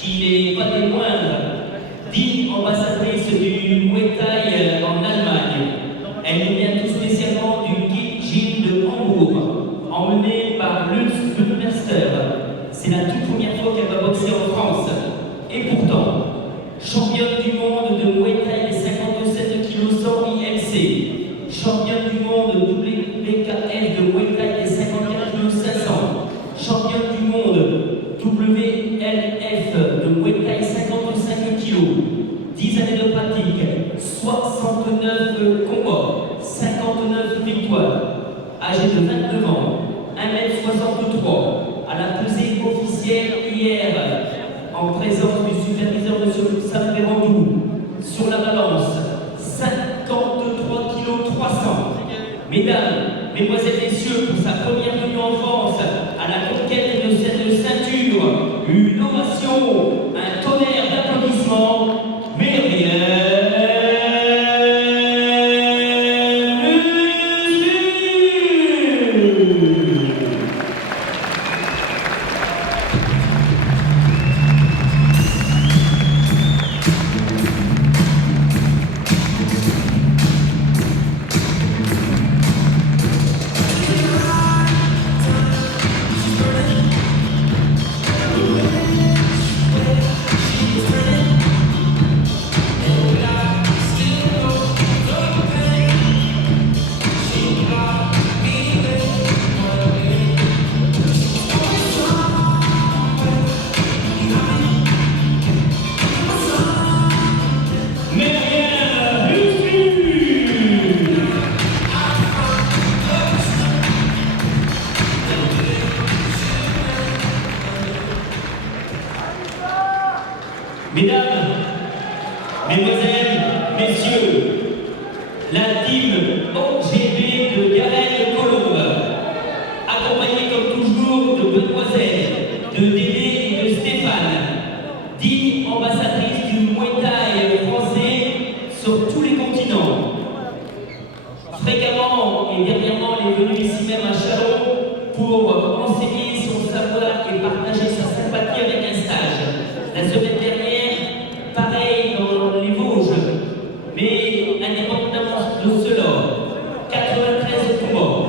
qui n'est pas des moindres, digne ambassadrice du Muay Thai en Allemagne. Elle nous vient tout spécialement du Gym de Hambourg, emmenée par Lutz Budmester. C'est la toute première fois qu'elle va boxer en France. Et pourtant, championne du monde de Muay Thai des 57 kg sans IMC, championne du monde WKF de Muay Thai des 54 kg 500, championne du monde WLF de Muay Thai 55 kg, 10 années de pratique, 69 combats, 59 victoires, âgée de 29 ans, 1m63, à la pesée officielle hier, en présence du superviseur de Sam Perrandou, sur la balance, 53 kg 300. Mesdames, mesdemoiselles, messieurs, pour sa première venue en France, à la conquête de cette ceinture, une ovation, un tonnerre d'applaudissements, Myriam. Mesdames, mesdemoiselles, messieurs, la team OGB de Garenne-Colombe, accompagnée comme toujours de Demoiselle, de Dédé et de Stéphane, digne ambassadrice du Muay Thai français sur tous les continents. Fréquemment et dernièrement, elle est venue ici même à Chalon pour enseigner son savoir et partager sa sympathie avec un stage. La semaine dernière, pareil dans les Vosges, mais indépendamment de cela, 93 combats,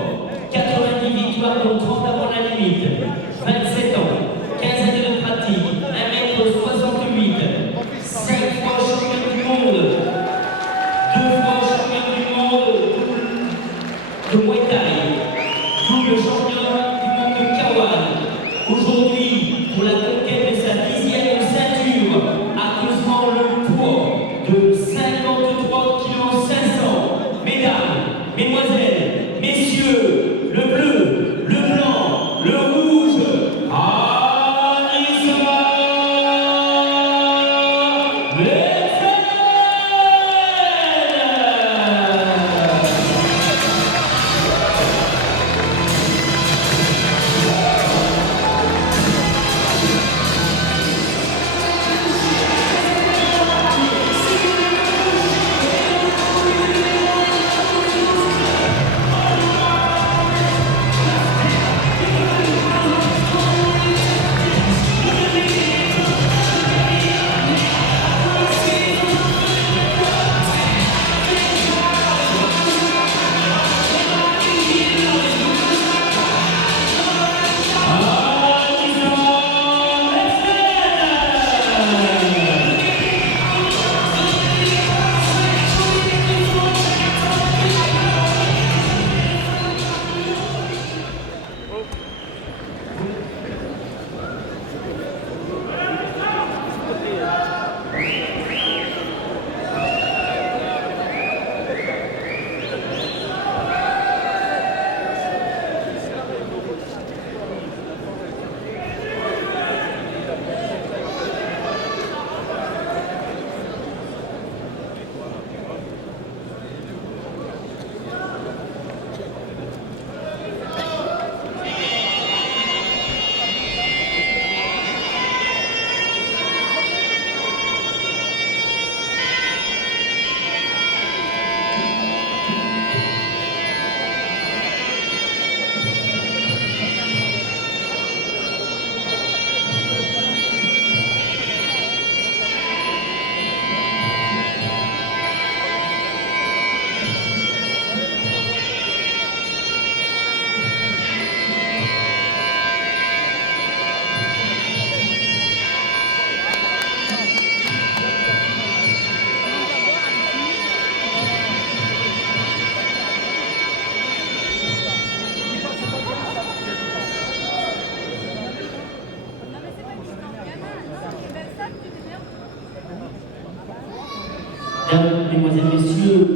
Mesdames, Mesdemoiselles, Messieurs,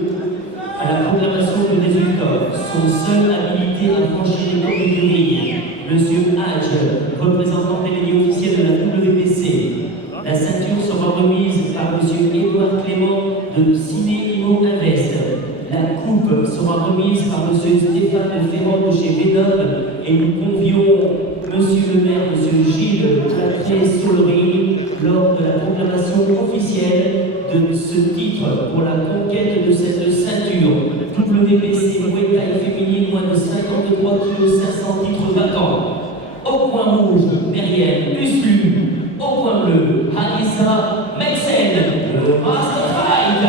à la proclamation du résultat, sont seuls habilités à franchir les portes du ring Monsieur Hadj, représentant délégué officiel de la WBC. La ceinture sera remise par Monsieur Édouard Clément de Ciné Imo Invest. La coupe sera remise par Monsieur Stéphane Ferrand de chez Védom et nous convions Monsieur le maire, Monsieur Gilles Clatré-Solery lors de la proclamation officielle de ce titre pour la conquête de cette ceinture. WBC Muay Thai féminine, moins de 53 kg, 500 titres vacants. Au coin rouge, Myriam Uslu. Au coin bleu, Anissa Mexen, le Master Fight.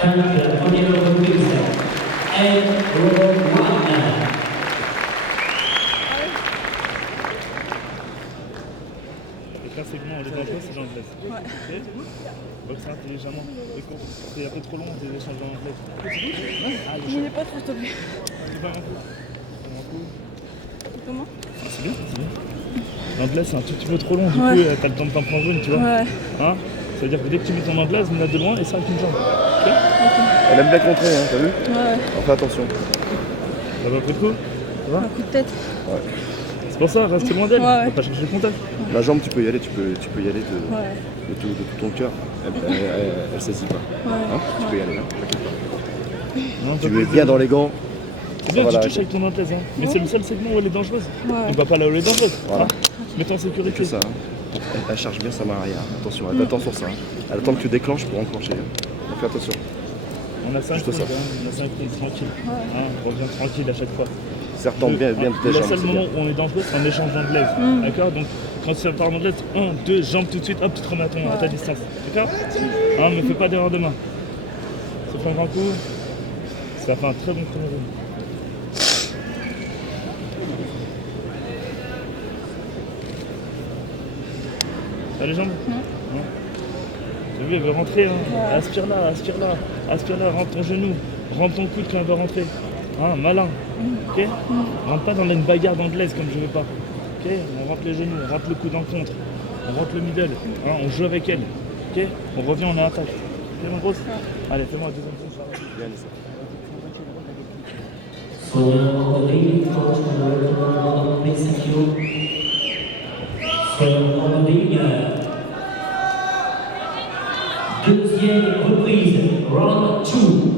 Fin de la première reprise. And roll one. Le cas segment, on les dangereux, c'est l'anglaise. Ouais. Boxe intelligemment. C'est un peu trop long, tes échanges en anglais. Ah, je n'ai pas trop, s'il te plaît. C'est pas un coup. Comment? Ah, c'est bien, c'est bien. L'anglais, c'est un tout petit peu trop long, du coup, t'as le temps de t'en prendre une, tu vois. Ouais. Hein? Ça veut dire que dès que tu mets ton anglaise, mets-la de loin et ça avec une jambe. Ok. Elle aime bien contrer, hein, t'as vu? Ouais. Alors fais attention. Ça va un peu de coup? Ça va? Un coup de tête. Ouais. C'est pour ça, reste loin d'elle. Ouais. On va pas chercher le contact. La jambe, tu peux y aller, tu peux y aller de tout ton cœur. Elle saisit pas. Ouais. Hein, tu peux y aller, hein, t'inquiète pas. Non, Tu mets bien dans les gants. C'est bien, Ça va tu touches avec ton anglaise, hein. Mais c'est le seul segment où elle est dangereuse. Ouais. On va pas là où elle est dangereuse. Voilà. Hein. Mets-toi en sécurité. C'est ça. Hein. Elle charge bien sa main arrière. Attention, elle attend sur ça. Elle attend que tu déclenches pour enclencher. Donc fais attention. On a 5 Juste minutes, ça. hein. On a 5 minutes tranquille. Hein, on revient tranquille à chaque fois. Serre-toi bien tes Le jambes. seul c'est moment bien. où on est dangereux, c'est en échange d'anglaise. D'accord? Donc quand tu parles d'anglaise, 1, 2, jambes tout de suite, hop, tu te remets à ta distance. D'accord? Hein, mais fais pas d'erreur de main. Ça fait un grand coup. Ça fait un très bon premier round. T'as les jambes? Non. T'as vu, elle veut rentrer. Hein. Aspire-là, rentre ton genou. Rentre ton coude quand elle veut rentrer. Hein, malin. Ok? Rentre pas dans une bagarre d'anglaise comme je veux pas. Ok? On rentre les genoux, on rentre le coude en contre. On rentre le middle. Hein, on joue avec elle. Ok? On revient, on est attaque. Ok, ma grosse? Allez, fais-moi un deuxième coup. Bien, Anissa. Soyons en ring, coach, on va soyons en ring. Deuxième reprise, round 2.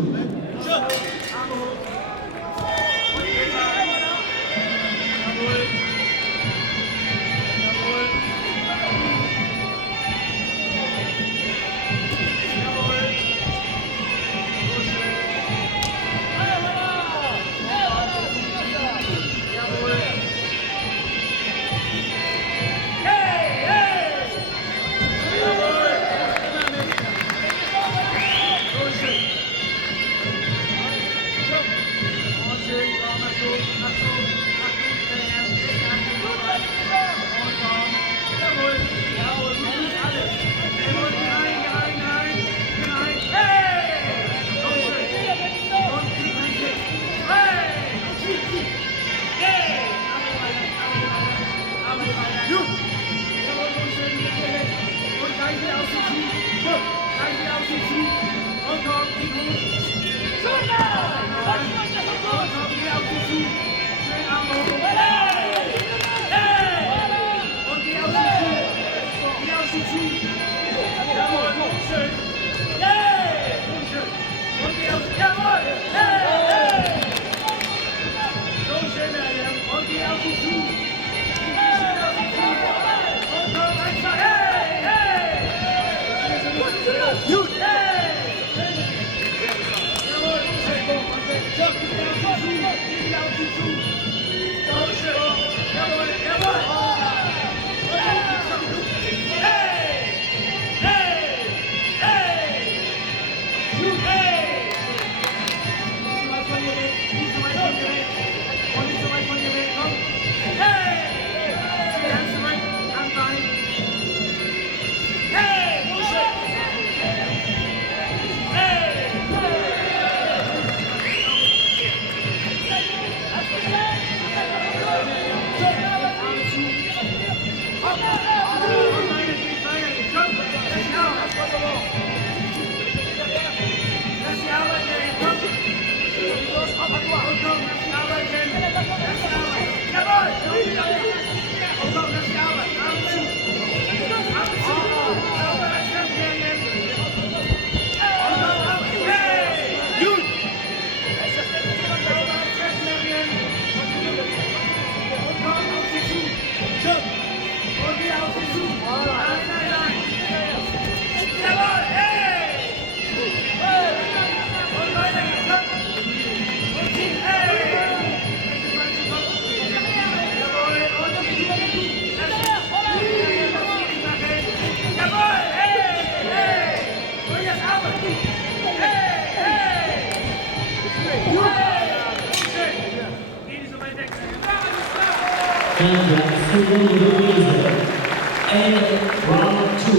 Seconde reprise. And round 2.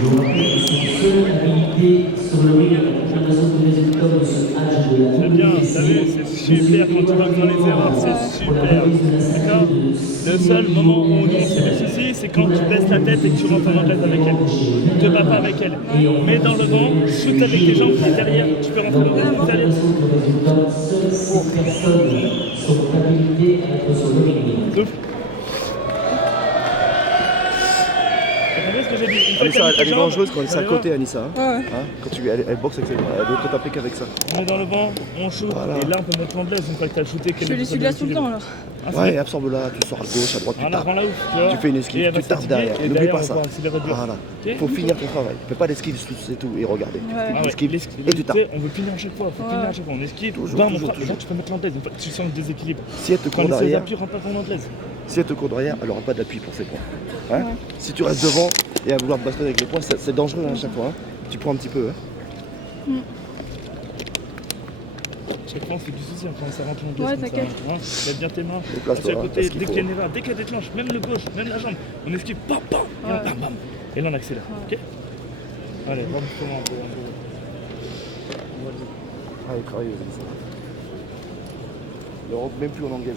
Je vous rappelle que son seul habilité sur le ring en présentation de résultats de ce âge de la C'est bien, t'as vu, c'est super quand tu vas dans les erreurs, c'est super. D'accord? Le seul moment où on fait des soucis, c'est quand tu baisses la tête et que tu rentres en anglaise avec elle. Ne te bats pas avec elle. Mets dans le vent, shoot avec tes jambes, puis derrière, tu peux rentrer en anglaise. Seules 6 personnes sont habilitées à être sur le ring. Souffle. T'as compris ce que j'ai dit? Anissa, elle est jambes. dangereuse quand elle est à Allez, côté, Anissa. Hein. Ouais. Hein, quand elle boxe avec ses bras, elle doit te taper qu'avec ça. On est dans le vent, on shoot, Voilà. et là on peut mettre l'anglaise une fois que t'as shooté. Je fais les sud-là tout le temps alors. Ouais, absorbe-la, tu sors à gauche, à droite, tu Voilà, tapes. rends la ouf, tu vois. Tu fais une Et esquive, elle va tu tapes fatiguer, derrière. et N'oublie derrière, pas on ça. va accélérer dur. Voilà. Ok. Faut finir ton travail. Fais pas l'esquive, c'est tout, et regarder. Tu Ouais. fais Ah ouais, l'esquive, l'esquive, et tu tapes. on veut finir à chaque fois, faut finir à chaque fois. On esquive, Toujours, bam, on toujours, frappe. Et là toujours. tu peux mettre l'anglaise, une fois que tu sens le déséquilibre. Si elle te Quand court on essaie derrière, d'appuyer, rentre pas ton anglaise. si elle te court derrière, elle aura pas d'appui pour ses points. Hein. Ouais. Si tu restes devant et à vouloir te bastonner avec les points, c'est dangereux à chaque fois. Hein. Tu prends un petit peu. Hein. Chaque fois on fait du souci quand ça rentre l'anglaise. Ouais, comme ça, t'inquiète. hein. Lève bien tes mains. Déplace-toi, Passe à hein, côté, parce qu'il dès faut. qu'il y a une erreur, dès qu'elle déclenche, même le gauche, même la jambe, on esquive, pam, pam, et on bam, bam. Et là on accélère, ok. Allez, rentre comment un peu. On va le dire. Allez, travaille, Anissa. Ne rentre même plus en anglaise.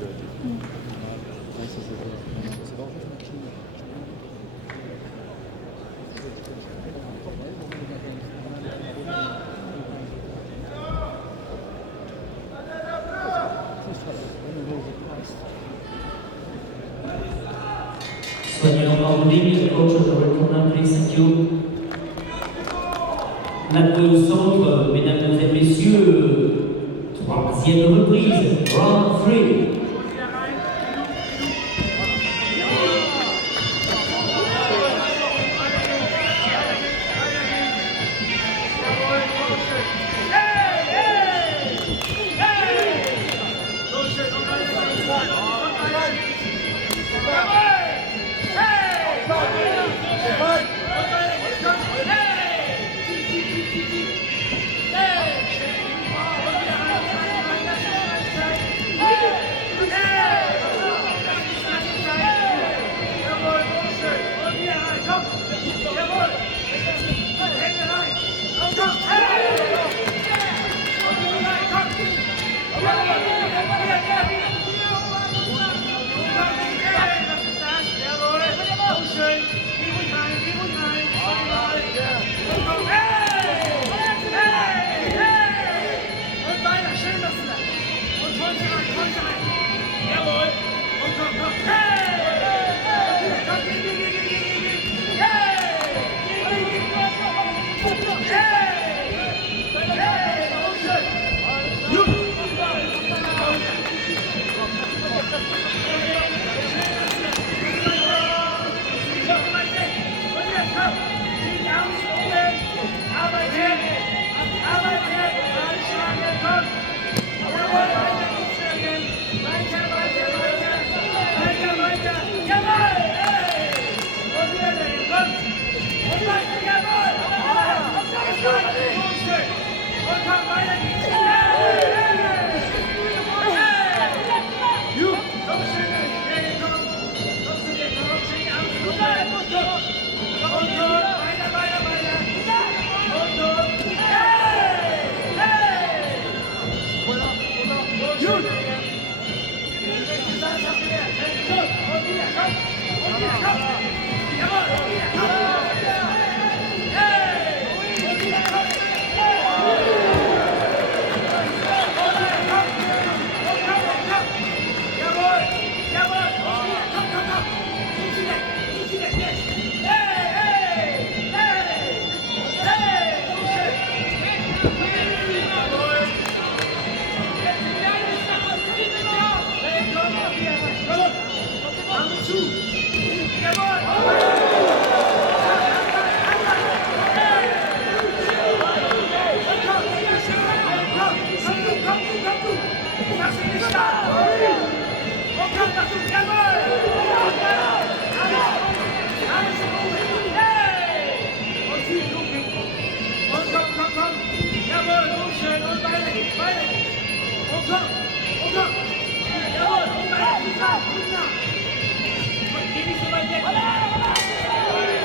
Soigneur Maroudine, coach of the Recommand, please, thank you. Maintenant au centre, mesdames et messieurs, troisième reprise, round 3.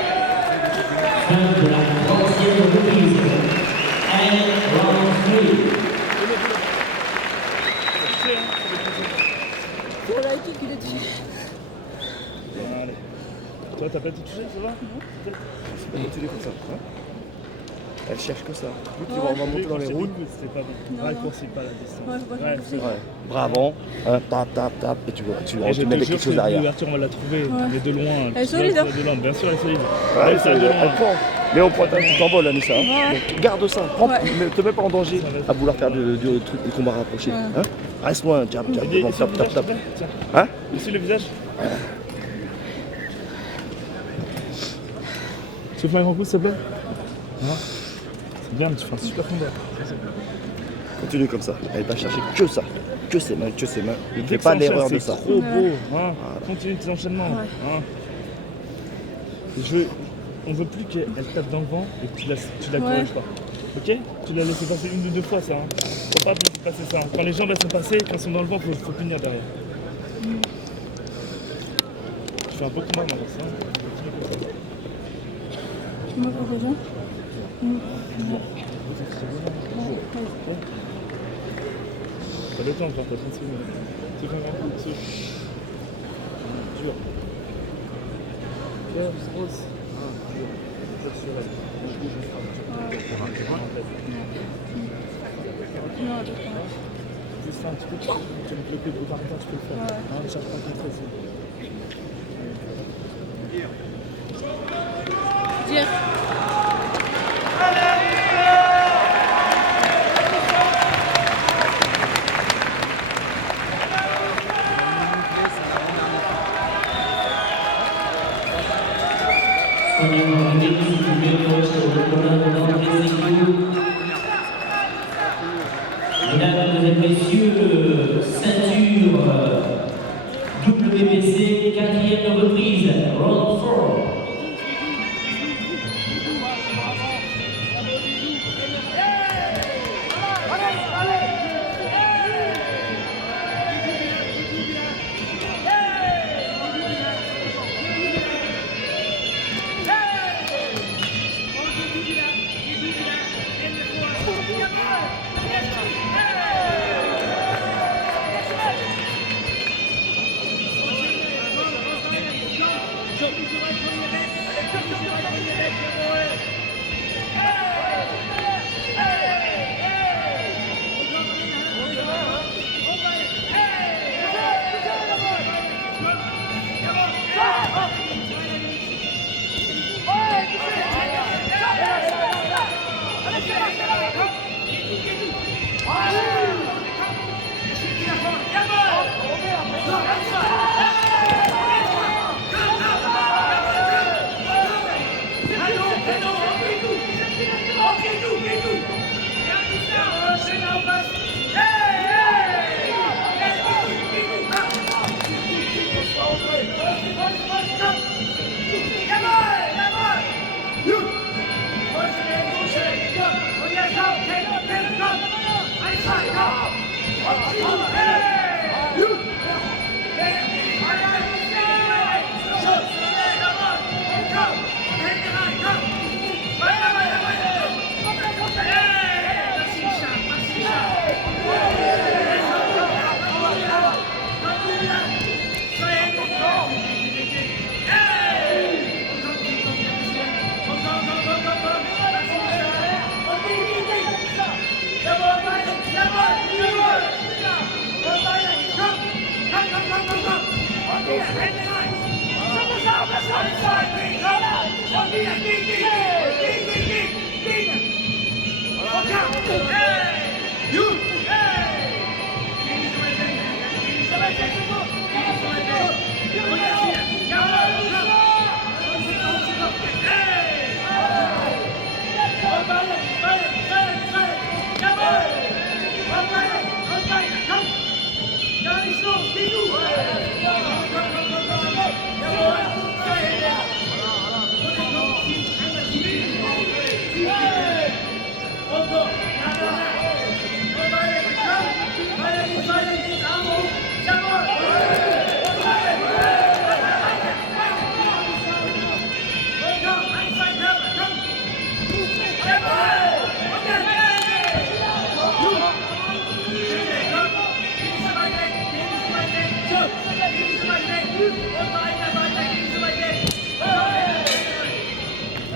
Fin de la troisième reprise. And round 3. Pour la kick, il est dessus. Allez. Toi, t'as pas été touché, ça va? Continue comme ça. Hein. Elle cherche que ça. On va monter dans les routes. C'était pas bon. Raccourcis pas la distance. Ouais, faut pas Ouais, raccourcir. c'est Ouais. Bras avant, hein, tap, et tu Et je mets te quelque jure chose que derrière. l'ouverture, on va la trouver, mais de loin. Elle est Tu vois, solide, hein. de loin. Bien sûr, elle est solide. Ouais, Elle est de loin. elle prend. Mais au pointage, tu t'envoles, Anissa. Ouais. Donc, garde ça. Prends, Ouais. ne te mets pas en danger à vouloir faire du truc, du combat rapproché. Ouais. Hein, reste loin, jab, Ici, devant, ici, tap, le tap, visage, tap. s'il te plaît. Tiens. Hein? Ici, le visage. Tu fais un grand coup, s'il te plaît. Hein. C'est bien, mais tu fais un super combat. Continue comme ça. Elle va chercher que ça. Que ses mains, que ses mains. Ne fais Dès que pas ça enchaîne, l'erreur de c'est ça. trop beau. Hein. Continue tes enchaînements. Ouais. Hein. On veut plus qu'elle tape dans le vent et que tu la Ouais. corriges pas. Ok? Tu l'as laissé passer une ou deux fois ça. Hein. Faut pas laisser passer ça. Quand les jambes elles sont passées, quand elles sont dans le vent, faut punir derrière. Tu fais un beau combat, Maurice. Hein. Continue comme ça. Moi, pour raison. T'as le temps de faire ta 30 secondes. Tu fais un grand coup, souffle. Dur. Pierre, Rose. Dur. Dur sur elle. Je bouge, je frappe. Non, d'accord. Juste un petit peu, tu me bloques au partant, tu peux le faire. Ouais. Non, ne cherche pas contre ça. Dire. Mesdames et messieurs, ceinture WBC, 4e reprise, round 4.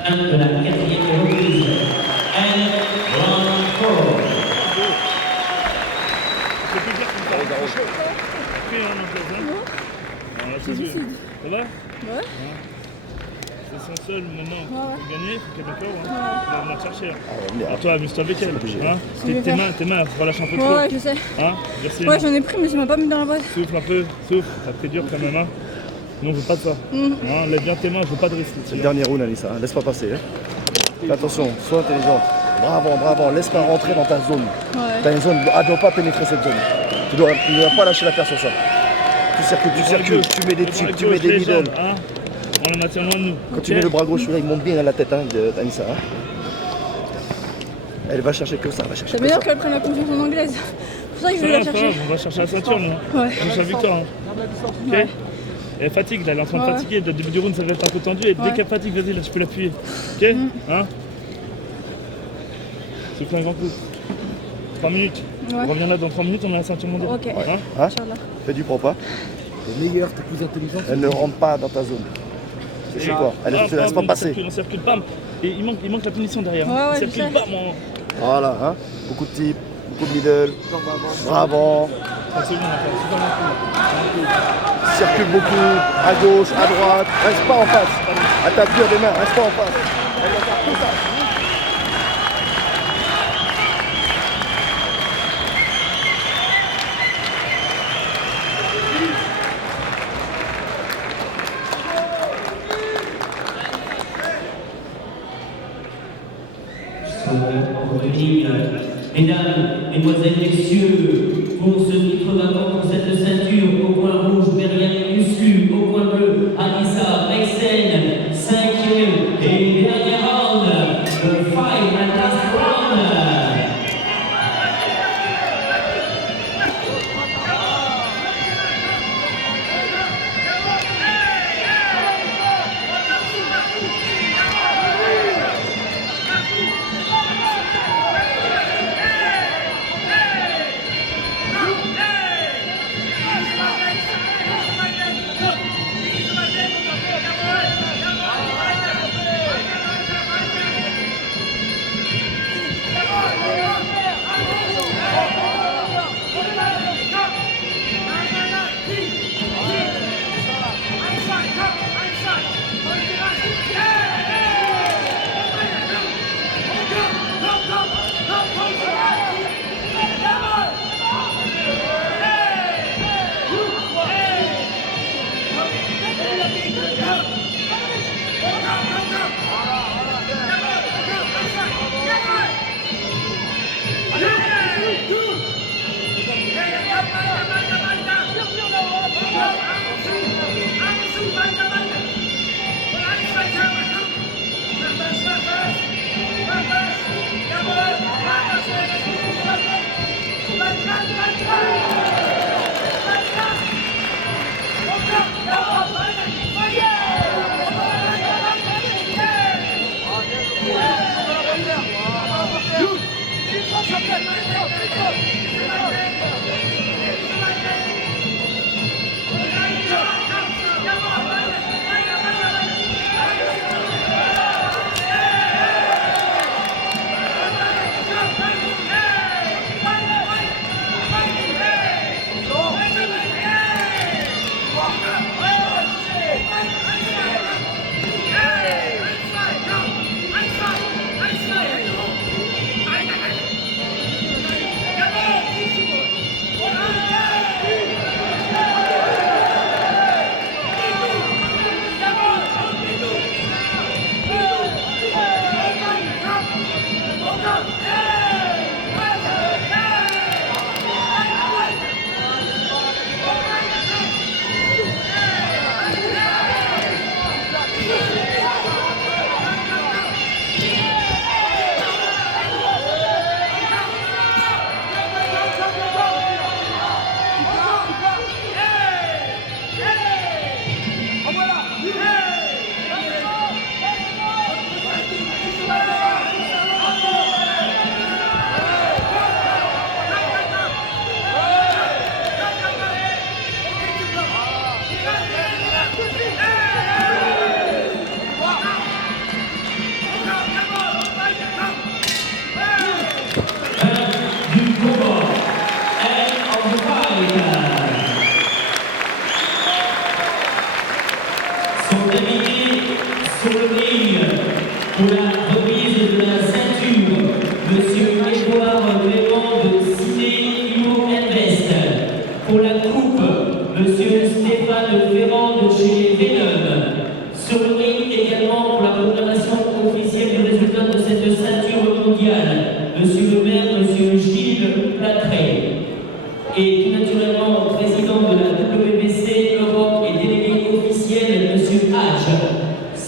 De la 4e reprise. C'est Jésus. suicide. Ça va? Ouais. C'est son seul maintenant. Ouais. Pour gagner, faut qu'elle d'accord. Hein. Il va venir te chercher. Ah, ouais, merde. Alors toi, amuse-toi avec elle. obligé. Hein. Je vais Tes mains, relâche un peu trop. Ouais, ouais, je sais. Hein. Merci. Ouais, j'en ai pris, mais ça m'a pas mis dans la boîte. Souffle un peu, souffle. Ça fait dur quand même. Hein. Nous, on veut pas de ça. Hein, lève bien tes mains, je veux pas de risque. C'est le dernier round, Anissa, hein. Laisse pas passer. Hein. Fais attention, sois intelligente. Bravo, laisse pas rentrer dans ta zone. Ouais. T'as une zone, elle ne doit pas pénétrer cette zone. Tu ne dois pas lâcher l'affaire sur ça. Tu circules, tu mets des types, tu mets des middle. Hein. On le maintient loin de nous. Quand tu mets le bras gauche, il monte bien à la tête d'Anissa. Hein. Elle va chercher que ça, C'est meilleur qu'elle prenne la confiance en anglaise. C'est pour ça que je vais la chercher. On va chercher la ceinture, nous. Ouais. On cherche la victoire. Hein. Ok. Et elle fatigue, là, elle est en train de Ouais. fatiguer. Le début du round, ça va être un peu tendu. Et dès Ouais. qu'elle fatigue, vas-y, là, tu peux l'appuyer. Ok. Hein. Souffle un grand coup. 3 minutes. Ouais. On revient là dans 3 minutes, on est en ceinture mondiale. Ok. Hein. Hein. Inch'Allah. Fais du propre. Hein. T'es meilleur, t'es plus intelligent. Elle ne rentre pas dans ta zone. C'est chez toi. Elle ne te laisse pas passer. On circule, bam. Et il manque la punition derrière. Ouais, ouais, On circule, je sais. bam. Voilà. Hein. Beaucoup de types, beaucoup de middle. Bravo. 30 secondes à faire. Super bon coup. Circule beaucoup, à gauche, à droite. Reste pas en face. Attaque dur des mains, reste pas en face. Elle va faire tout ça. Mesdames, Mesdemoiselles, Messieurs, pour ce titre vacant pour cette ceinture, au coin rouge, Myriam Muscu, au coin bleu, Anissa Meysen, 5e et dernier round, le fight and last round.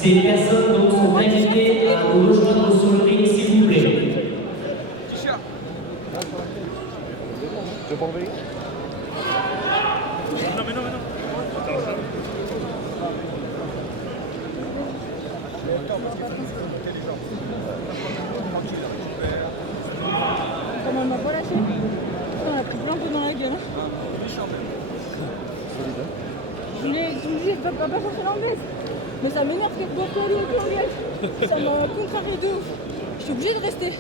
Ces personnes donc sont invitées à nous rejoindre sur le ring, s'il vous plaît. Tu veux pas envoyer? Non, mais non, mais non. Attends, ça. Comment elle m'a pas lâché? On a pris plein de coups dans la gueule. Je me dis, je peux pas chercher l'anglaise. Mais ça m'énerve qu'elle doit aller avec l'anglaise. Ça m'a contrarié de ouf. Je suis obligée de rester.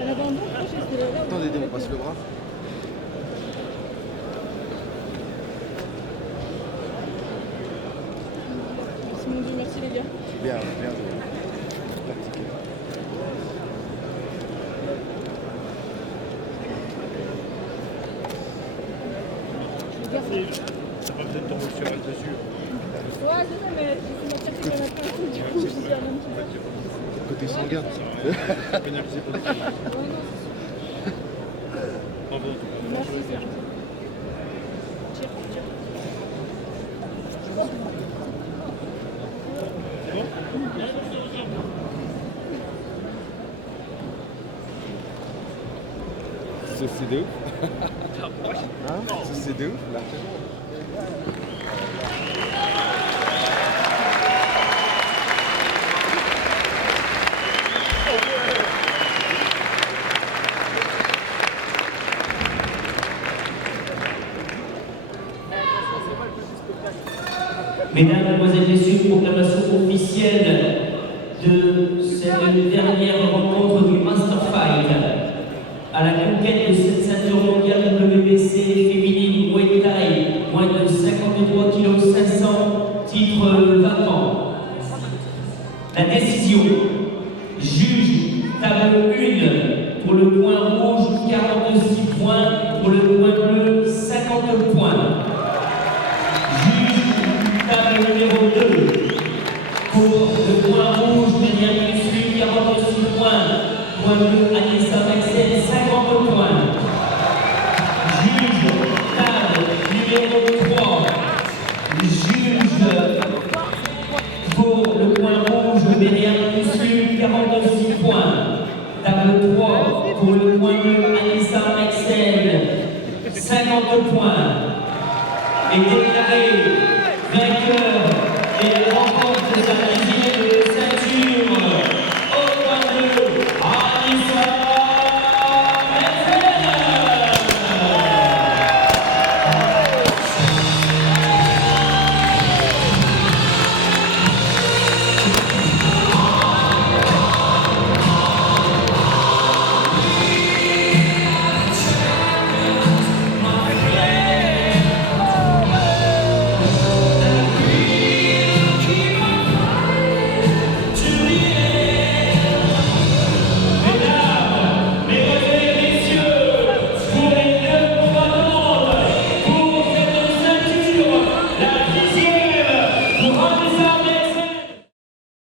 Elle avait un bon crochet, c'était là. Attendez, on passe le bras. Merci mon Dieu, merci les gars. Bien, bien joué. Pratiqué. T'as pas besoin de tomber sur elle dessus. Ouais, je sais, mais c'est ma tête qui m'a fait un coup, du coup, je dis la même chose. Côté sanguin. Pénalisé pour les filles. Ouais, non, Bravo. merci, Serge. Tire, tire. C'est de ouf. Hein? C'est de ouf là. Mesdames, Mesdemoiselles, Messieurs, proclamation officielle de cette dernière rencontre du Master Fight à la conquête de cette ceinture mondiale WBC féminine Muay Thai, moins de 53 kg 500, titre vacant. La décision, juge table 1 pour le point rouge 46 points, pour le point bleu 50 points. Table numéro 2, pour le point rouge, Benjamin Muslim, 46 points, point bleu, Anissa Maxel, 50 points. Juge, table numéro 3, juge, pour le point rouge, Benjamin Muslim, 46 points. Table 3, pour le point bleu, Anissa Maxel, 50 points. Et déclaré vainqueur